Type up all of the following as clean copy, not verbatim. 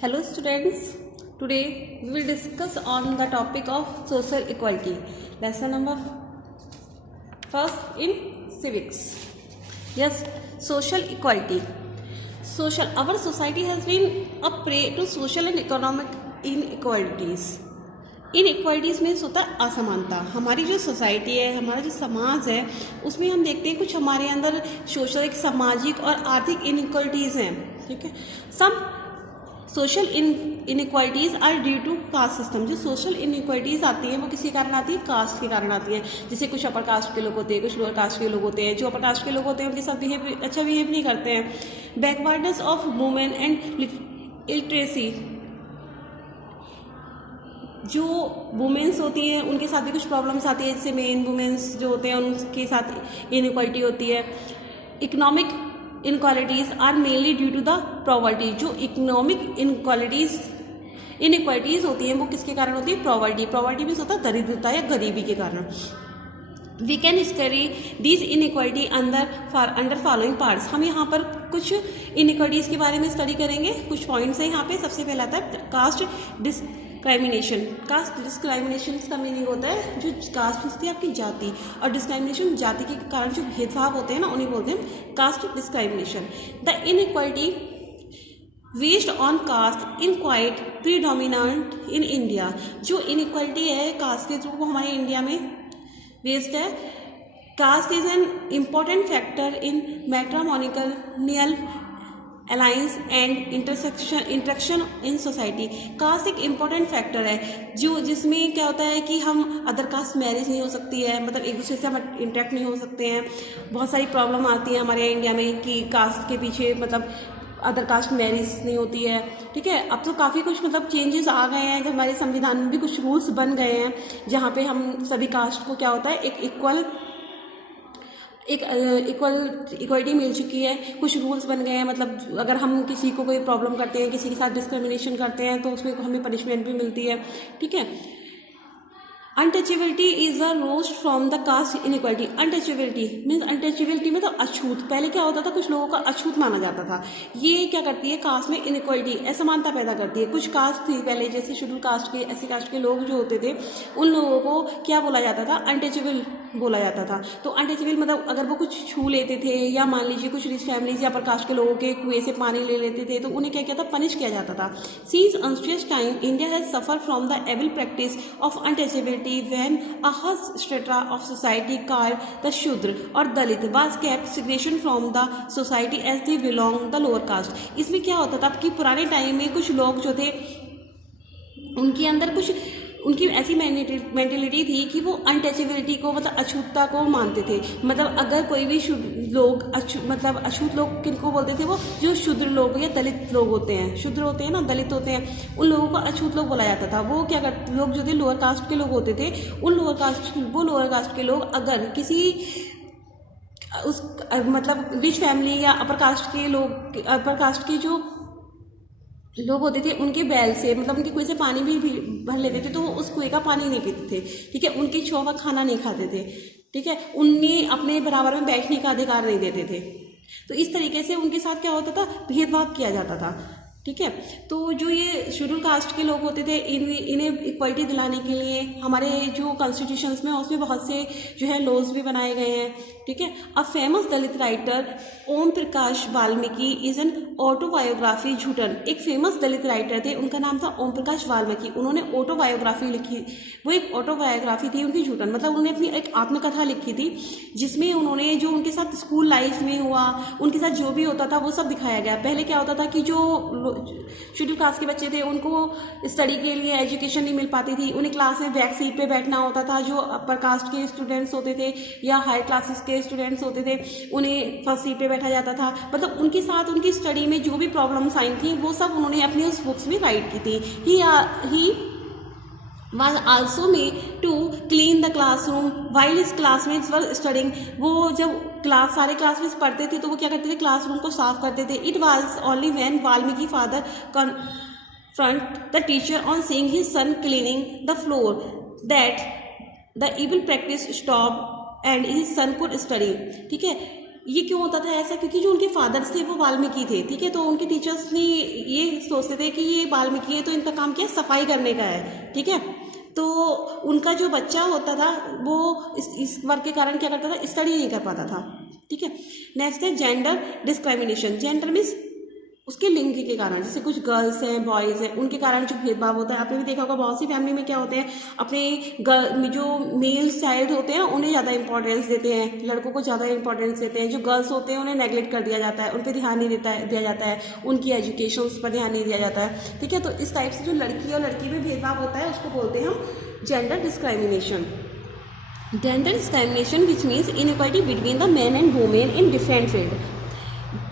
Hello students, today we will discuss on the topic of social equality. Lesson number first in civics. Yes, social equality. Our society has been a prey to social and economic inequalities. Inequalities means होता है असमानता. हमारी जो society है, हमारा जो समाज है, उसमें हम देखते हैं कुछ हमारे अंदर सोशल, सामाजिक और आर्थिक इनइक्वालिटीज़ हैं. ठीक है. Some social inequalities are due to caste system. जो सोशल इनइक्वालिटीज़ आती हैं वो किसी कारण आती है? कास्ट के कारण आती है. जैसे कुछ अपर कास्ट के लोग होते हैं, कुछ लोअर कास्ट के लोग होते हैं. जो अपर कास्ट के लोग होते हैं उनके साथ अच्छा बिहेव नहीं करते हैं. Backwardness of women and illiteracy. जो वुमेन्स होती हैं उनके साथ भी कुछ प्रॉब्लम्स आती है. जैसे मेन वुमेन्स जो होते हैं उनके साथ इनइक्वालिटी होती है. Economic inequalities are mainly due to the poverty. जो इकोनॉमिक इनइक्वालिटीज़ होती हैं वो किसके कारण होती है? पॉवर्टी मीन्स होता है दरिद्रता या गरीबी के कारण. We can study these inequality under following parts. हम यहाँ पर कुछ इनइक्वालिटीज़ के बारे में स्टडी करेंगे. कुछ पॉइंट्स हैं यहाँ पे. सबसे पहला आता है कास्ट डिस्क्राइमिनेशन. कास्ट डिस्क्राइमिनेशन का मीनिंग होता है जो कास्ट होती है आपकी जाति, और डिस्क्राइमिनेशन जाति के कारण जो भेदभाव होते हैं ना उन्हें बोलते हैं caste discrimination. The inequality based on caste in quite predominant in India. जो इनइक्वालिटी है कास्ट के थ्रू वो हमारे इंडिया में बेस्ड है. Caste is an important factor in matrimonial alliance and interaction in society. Caste एक इम्पॉर्टेंट फैक्टर है जिसमें क्या होता है कि हम अदर कास्ट मैरिज नहीं हो सकती है, मतलब एक दूसरे से हम इंटरेक्ट नहीं हो सकते हैं. बहुत सारी प्रॉब्लम आती है हमारे इंडिया में कि कास्ट के पीछे मतलब अदर कास्ट मैरिज नहीं होती है. ठीक है. अब तो काफ़ी कुछ मतलब चेंजेस आ गए हैं. जब हमारे संविधान में भी कुछ रूल्स बन गए हैं जहाँ पे हम सभी कास्ट को क्या होता है एक इक्वलिटी मिल चुकी है. कुछ रूल्स बन गए हैं. मतलब अगर हम किसी को कोई प्रॉब्लम करते हैं, किसी के साथ डिस्क्रिमिनेशन करते हैं तो उसमें हमें पनिशमेंट भी मिलती है. ठीक है. Untouchability is the roast from the caste inequality. Untouchability मतलब अछूत. पहले क्या होता था? कुछ लोगों का अछूत माना जाता था. ये क्या करती है? कास्ट में इनइक्वालिटी, असमानता पैदा करती है. कुछ कास्ट थी पहले, जैसे शेड्यूल कास्ट के, एससी कास्ट के लोग जो होते थे उन लोगों को क्या बोला जाता था? अनटचेबल बोला जाता था. तो अनटचेबल मतलब अगर वो कुछ छू लेते थे, या मान लीजिए कुछ रिच फैमिलीज या अपर कास्ट के लोगों के कुएं से पानी ले लेते थे तो उन्हें क्या किया था? पनिश किया जाता था. सीज ancestors time India has suffer from the evil practice of untouchability when a harsh strata of society called the Shudra or Dalit was kept segregation from the society as they belong the lower caste. इसमें क्या होता था कि पुराने time में कुछ लोग जो थे उनके अंदर कुछ उनकी ऐसी मेंटेलिटी थी कि वो अनटचेबिलिटी को मतलब अछूतता को मानते थे. मतलब अगर कोई भी लोग मतलब अछूत लोग किनको बोलते थे? वो जो शूद्र लोग या दलित लोग होते हैं, शूद्र होते हैं ना, दलित होते हैं, उन लोगों को अछूत लोग बोला जाता था. वो क्या करते लोग जो थे लोअर कास्ट के लोग होते थे, वो लोअर कास्ट के लोग अगर किसी उस मतलब रिच फैमिली या अपर कास्ट के जो लोग होते थे उनके बैल से मतलब उनके कुएं से पानी भी भर लेते थे तो वो उस कुएं का पानी नहीं पीते थे. ठीक है. उनके छुआ खाना नहीं खाते थे. ठीक है. उन्हें अपने बराबर में बैठने का अधिकार नहीं देते थे. तो इस तरीके से उनके साथ क्या होता था? भेदभाव किया जाता था. ठीक है. तो जो ये शेड्यूल कास्ट के लोग होते थे इन्हें इक्वलिटी दिलाने के लिए हमारे जो कॉन्स्टिट्यूशंस में उसमें बहुत से जो है लॉज भी बनाए गए हैं. ठीक है. A famous Dalit writer Om Prakash Valmiki is an autobiography Jhoothan. एक फेमस दलित राइटर थे, उनका नाम था ओम प्रकाश वाल्मीकि. उन्होंने ऑटोबायोग्राफी लिखी. वो एक ऑटोबायोग्राफी थी उनकी झूठन. मतलब उन्होंने अपनी एक आत्मकथा लिखी थी जिसमें उन्होंने जो उनके साथ स्कूल लाइफ में हुआ, उनके साथ जो भी होता था वो सब दिखाया गया. पहले क्या होता था कि जो शेड्यूल कास्ट के बच्चे थे उनको स्टडी के लिए एजुकेशन नहीं मिल पाती थी. उन्हें क्लास में बैक सीट पे बैठना होता था. जो अपर कास्ट के स्टूडेंट्स होते थे या हाई क्लासेस के स्टूडेंट्स होते थे उन्हें फर्स्ट सीट पे बैठा जाता था. मतलब उनके साथ उनकी स्टडी में जो भी प्रॉब्लम्स आई थी वो सब उन्होंने अपनी उस बुक्स में राइट की थी. ही was also made to clean the classroom while his classmates were studying. वो जब सारे क्लासमेट्स पढ़ते थे तो वो क्या करते थे? क्लासरूम को साफ करते थे. It was only when Valmiki father confront the teacher on seeing his son cleaning the floor that the evil practice stopped and his son could study. ठीक है. ये क्यों होता था ऐसा? क्योंकि जो उनके फादर्स थे वो वाल्मीकि थे, ठीक है। तो उनके टीचर्स ने ये सोचते थे कि ये वाल्मीकि है तो इनका काम क्या है, सफाई करने का है, ठीक है। तो उनका जो बच्चा होता था वो इस वर्क के कारण क्या करता था, स्टडी नहीं कर पाता था, ठीक है। नेक्स्ट है जेंडर डिस्क्रिमिनेशन। जेंडर मीन्स उसके लिंग के कारण, जैसे कुछ गर्ल्स हैं बॉयज़ हैं उनके कारण जो भेदभाव होता है। आपने भी देखा होगा बहुत सी फैमिली में क्या होते हैं, अपने जो मेल चाइल्ड होते हैं उन्हें ज़्यादा इंपॉर्टेंस देते हैं, लड़कों को ज़्यादा इंपॉर्टेंस देते हैं। जो गर्ल्स होते हैं उन्हें नेगलेक्ट कर दिया जाता है, उन पर ध्यान नहीं दिया जाता है, उनकी एजुकेशन पर ध्यान नहीं दिया जाता है, ठीक है। तो इस टाइप से जो लड़की और लड़की में भेदभाव होता है उसको बोलते हैं हम gender discrimination. Gender discrimination which means inequality between the man and women in different field.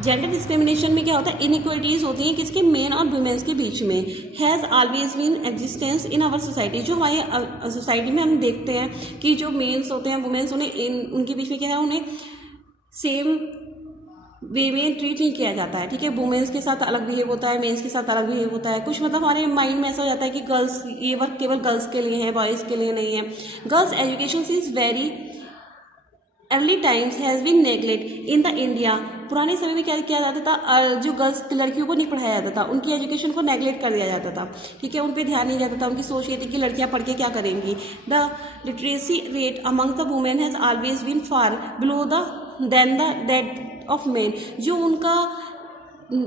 Gender discrimination में क्या होता है, इनइक्वालिटीज़ होती हैं किसके, मेन और वुमेन्स के बीच में। Has always been existence in our society. जो हमारे सोसाइटी में हम देखते हैं कि जो मेन्स होते हैं वुमेन्स, उनके बीच में क्या है, उन्हें सेम वे में ट्रीट नहीं किया जाता है, ठीक है। वुमेन्स के साथ अलग बिहेव होता है, मेन्स के साथ अलग बिहेव होता है। कुछ मतलब हमारे माइंड में ऐसा हो जाता है कि गर्ल्स, ये वर्क केवल गर्ल्स के लिए है, बॉयज़ के लिए नहीं है। Girls education is very early times has been neglect in the India. पुराने समय में क्या किया जाता था, जो गर्ल्स लड़कियों को नहीं पढ़ाया जाता था, उनकी एजुकेशन को नेगलेक्ट कर दिया जाता था, ठीक है। उन पर ध्यान नहीं जाता था, उनकी सोच ये थी कि लड़कियां पढ़ के क्या करेंगी। The literacy rate among the women has always been far below than that of men.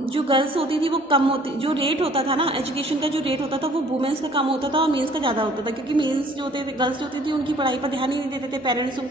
जो गर्ल्स होती थी वो कम होती, जो रेट होता था ना एजुकेशन का, जो रेट होता था वो वुमेन्स का कम होता था और मेन्स का ज़्यादा होता था, क्योंकि मेन्स जो होते थे, गर्ल्स जो होती थी उनकी पढ़ाई पर ध्यान ही नहीं देते थे, पेरेंट्स